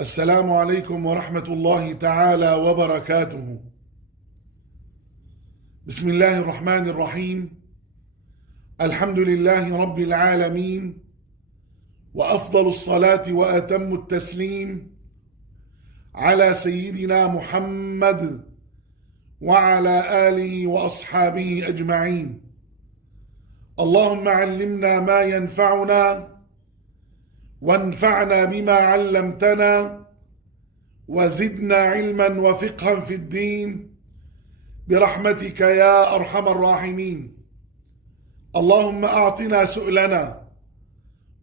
السلام عليكم ورحمة الله تعالى وبركاته. بسم الله الرحمن الرحيم. الحمد لله رب العالمين، وأفضل الصلاة وأتم التسليم على سيدنا محمد وعلى آله وأصحابه أجمعين. اللهم علمنا ما ينفعنا وانفعنا بما علمتنا وزدنا علما وفقها في الدين برحمتك يا أرحم الراحمين. اللهم أعطنا سؤلنا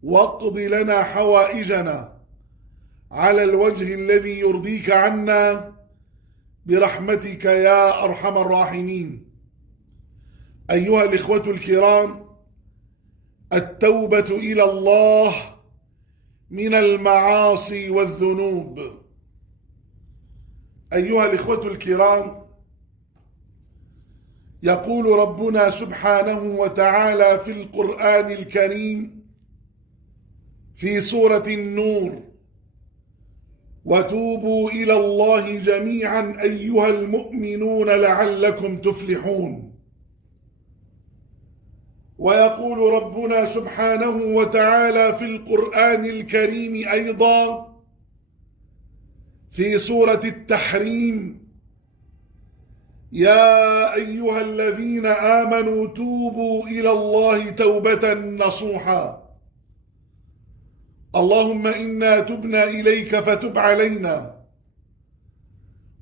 واقض لنا حوائجنا على الوجه الذي يرضيك عنا برحمتك يا أرحم الراحمين. أيها الإخوة الكرام، التوبة إلى الله من المعاصي والذنوب. أيها الإخوة الكرام، يقول ربنا سبحانه وتعالى في القرآن الكريم في سورة النور: وتوبوا إلى الله جميعا أيها المؤمنون لعلكم تفلحون. ويقول ربنا سبحانه وتعالى في القرآن الكريم أيضا في سورة التحريم: يا أيها الذين آمنوا توبوا إلى الله توبة نصوحا. اللهم إنا تبنا إليك فتب علينا،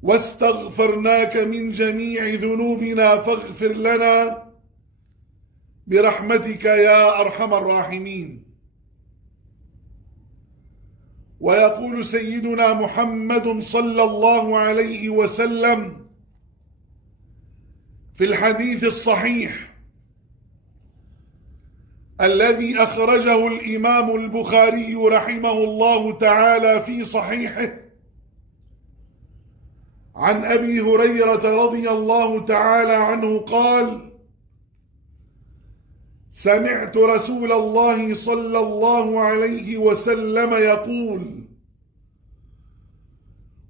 واستغفرناك من جميع ذنوبنا فاغفر لنا برحمتك يا أرحم الراحمين. ويقول سيدنا محمد صلى الله عليه وسلم في الحديث الصحيح الذي أخرجه الإمام البخاري رحمه الله تعالى في صحيحه عن أبي هريرة رضي الله تعالى عنه قال: سمعت رسول الله صلى الله عليه وسلم يقول: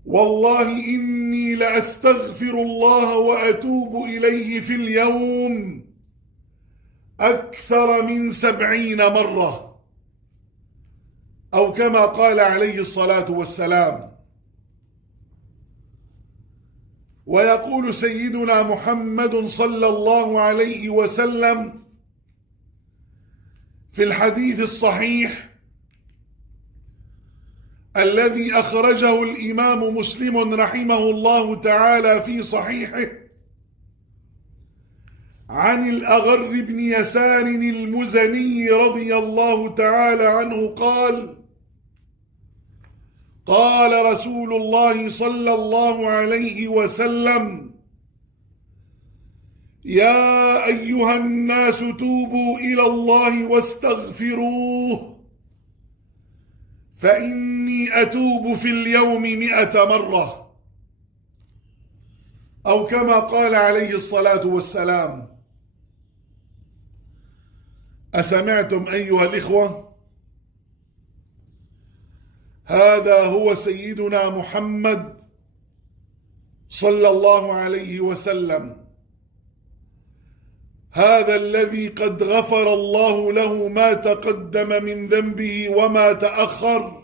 والله إني لأستغفر الله وأتوب إليه في اليوم أكثر من 70 مرة، أو كما قال عليه الصلاة والسلام. ويقول سيدنا محمد صلى الله عليه وسلم في الحديث الصحيح الذي أخرجه الإمام مسلم رحمه الله تعالى في صحيحه عن الأغر بن يسار المزني رضي الله تعالى عنه قال: قال رسول الله صلى الله عليه وسلم: يا أيها الناس توبوا إلى الله واستغفروه، فإني أتوب في اليوم 100 مرة، أو كما قال عليه الصلاة والسلام. أسمعتم أيها الإخوة؟ هذا هو سيدنا محمد صلى الله عليه وسلم، هذا الذي قد غفر الله له ما تقدم من ذنبه وما تأخر،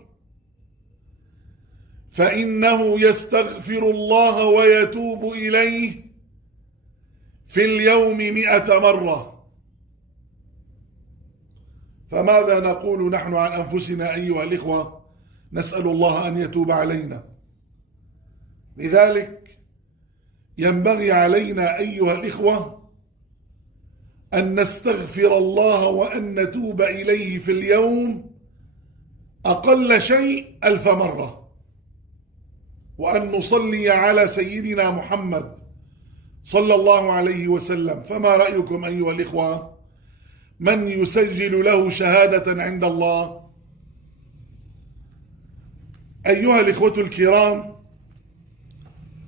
فإنه يستغفر الله ويتوب إليه في اليوم 100 مرة. فماذا نقول نحن عن أنفسنا أيها الإخوة؟ نسأل الله أن يتوب علينا. لذلك ينبغي علينا أيها الإخوة أن نستغفر الله وأن نتوب إليه في اليوم أقل شيء 1000 مرة، وأن نصلي على سيدنا محمد صلى الله عليه وسلم. فما رأيكم أيها الإخوة؟ من يسجل له شهادة عند الله؟ أيها الإخوة الكرام،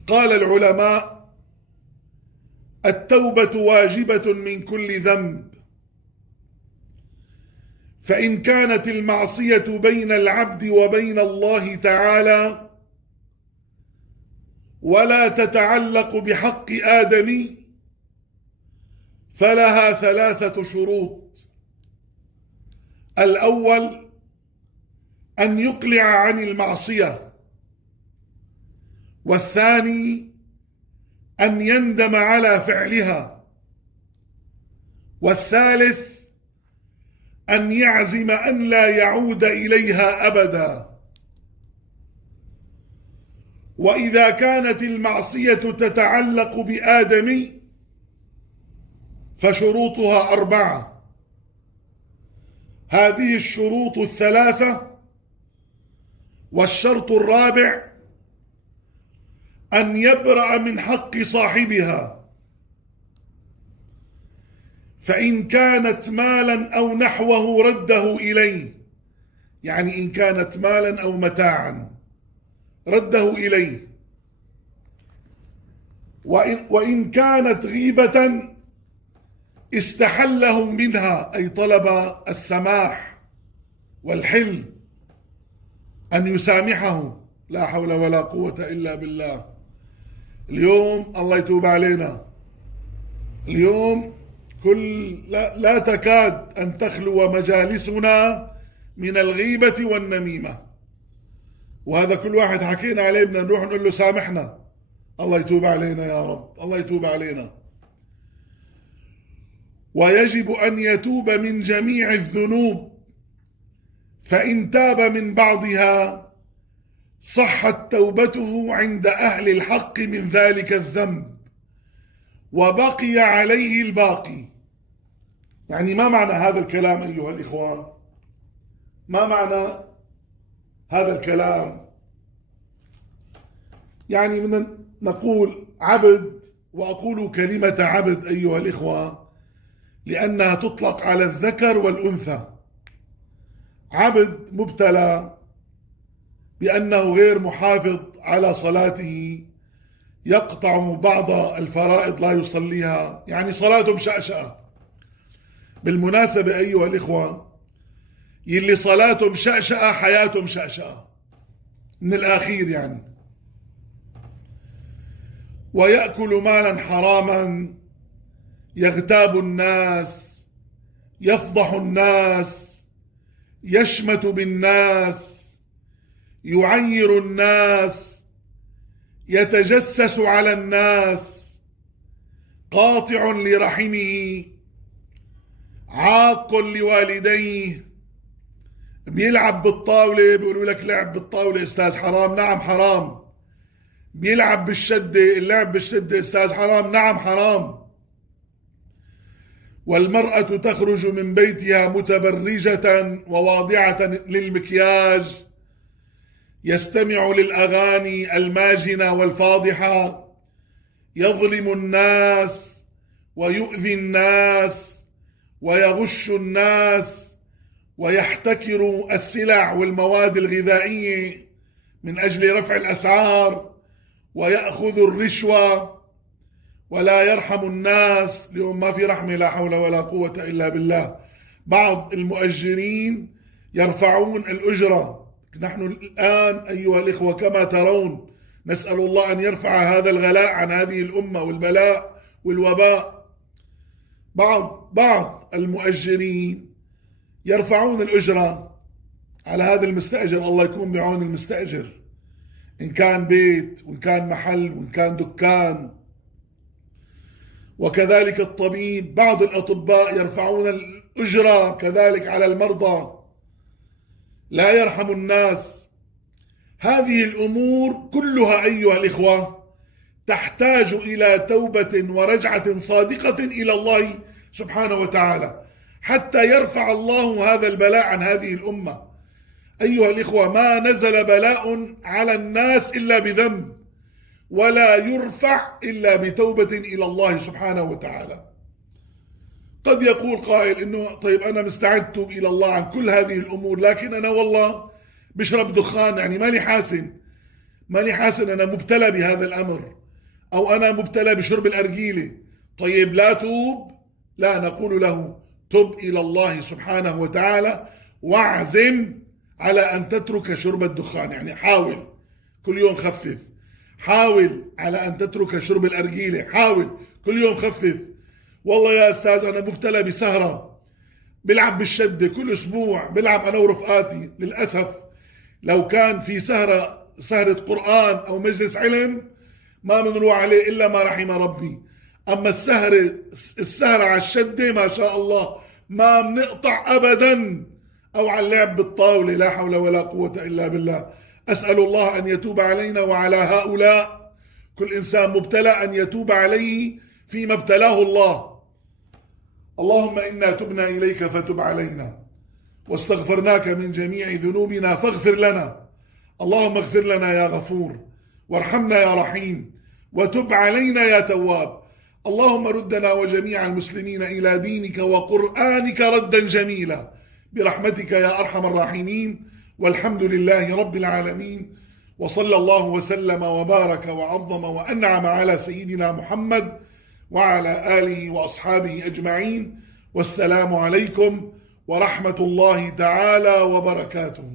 قال العلماء: التوبة واجبة من كل ذنب، فإن كانت المعصية بين العبد وبين الله تعالى ولا تتعلق بحق آدم فلها 3 شروط. الأول أن يقلع عن المعصية، والثاني أن يندم على فعلها، والثالث أن يعزم أن لا يعود إليها أبدا. وإذا كانت المعصية تتعلق بآدم فشروطها 4. هذه الشروط 3. والشرط الرابع أن يبرأ من حق صاحبها، فإن كانت مالا أو نحوه رده إليه، يعني إن كانت مالا أو متاعا رده إليه. وإن كانت غيبة استحله منها، أي طلب السماح والحل أن يسامحه. لا حول ولا قوة إلا بالله. اليوم الله يتوب علينا، اليوم لا تكاد أن تخلو مجالسنا من الغيبة والنميمة، وهذا كل واحد حكينا عليه بدنا نروح نقول له سامحنا. الله يتوب علينا يا رب، الله يتوب علينا. ويجب أن يتوب من جميع الذنوب، فإن تاب من بعضها صحت توبته عند أهل الحق من ذلك الذنب وبقي عليه الباقي. يعني ما معنى هذا الكلام أيها الإخوان؟ ما معنى هذا الكلام؟ يعني من نقول عبد، وأقول كلمة عبد أيها الإخوة لأنها تطلق على الذكر والأنثى. عبد مبتلى بأنه غير محافظ على صلاته، يقطع بعض الفرائض لا يصليها، يعني صلاته مشأشأة. بالمناسبة أيها الإخوة، يلي صلاته مشأشأة حياته مشأشأة من الآخير يعني. ويأكل مالا حراما، يغتاب الناس، يفضح الناس، يشمت بالناس، يعير الناس، يتجسس على الناس، قاطع لرحمه، عاق لوالديه، بيلعب بالطاولة. بيقولوا لك لعب بالطاولة أستاذ حرام، نعم حرام. بيلعب بالشدة، اللعب بالشدة أستاذ حرام، نعم حرام. والمرأة تخرج من بيتها متبرجة وواضعة للمكياج، يستمع للأغاني الماجنة والفاضحة، يظلم الناس ويؤذي الناس ويغش الناس، ويحتكر السلع والمواد الغذائية من أجل رفع الأسعار، ويأخذ الرشوة ولا يرحم الناس. اليوم ما في رحمة، لا حول ولا قوة إلا بالله. بعض المؤجرين يرفعون الأجرة. نحن الآن أيها الإخوة كما ترون نسأل الله أن يرفع هذا الغلاء عن هذه الأمة والبلاء والوباء. بعض المؤجرين يرفعون الأجرة على هذا المستأجر، الله يكون بعون المستأجر، إن كان بيت وإن كان محل وإن كان دكان. وكذلك الطبيب، بعض الأطباء يرفعون الأجرة كذلك على المرضى، لا يرحم الناس. هذه الأمور كلها أيها الإخوة تحتاج إلى توبة ورجعة صادقة إلى الله سبحانه وتعالى حتى يرفع الله هذا البلاء عن هذه الأمة. أيها الإخوة، ما نزل بلاء على الناس إلا بذنب، ولا يرفع إلا بتوبة إلى الله سبحانه وتعالى. قد يقول قائل إنه طيب أنا مستعد توب إلى الله عن كل هذه الأمور، لكن أنا والله بشرب دخان، يعني ماني حاسن أنا مبتلى بهذا الأمر، أو أنا مبتلى بشرب الأرجيلة. طيب لا توب؟ لا، نقول له تب إلى الله سبحانه وتعالى واعزم على أن تترك شرب الدخان. يعني حاول كل يوم خفف، حاول على أن تترك شرب الأرجيلة، حاول كل يوم خفف. والله يا أستاذ أنا مبتلى بسهرة، بلعب بالشدة كل أسبوع، بلعب أنا ورفقاتي. للأسف لو كان في سهرة قرآن أو مجلس علم ما بنروح عليه إلا ما رحم ربي. أما السهرة على الشدة ما شاء الله ما بنقطع أبدا، أو على اللعب بالطاولة، لا حول ولا قوة إلا بالله. أسأل الله أن يتوب علينا وعلى هؤلاء، كل إنسان مبتلى أن يتوب عليه فيما ابتلاه الله. اللهم إنا تبنا إليك فتب علينا، واستغفرناك من جميع ذنوبنا فاغفر لنا. اللهم اغفر لنا يا غفور، وارحمنا يا رحيم، وتب علينا يا تواب. اللهم ردنا وجميع المسلمين إلى دينك وقرآنك ردا جميلا برحمتك يا أرحم الراحمين. والحمد لله رب العالمين، وصلى الله وسلم وبارك وعظم وأنعم على سيدنا محمد وعلى آله وأصحابه أجمعين. والسلام عليكم ورحمة الله تعالى وبركاته.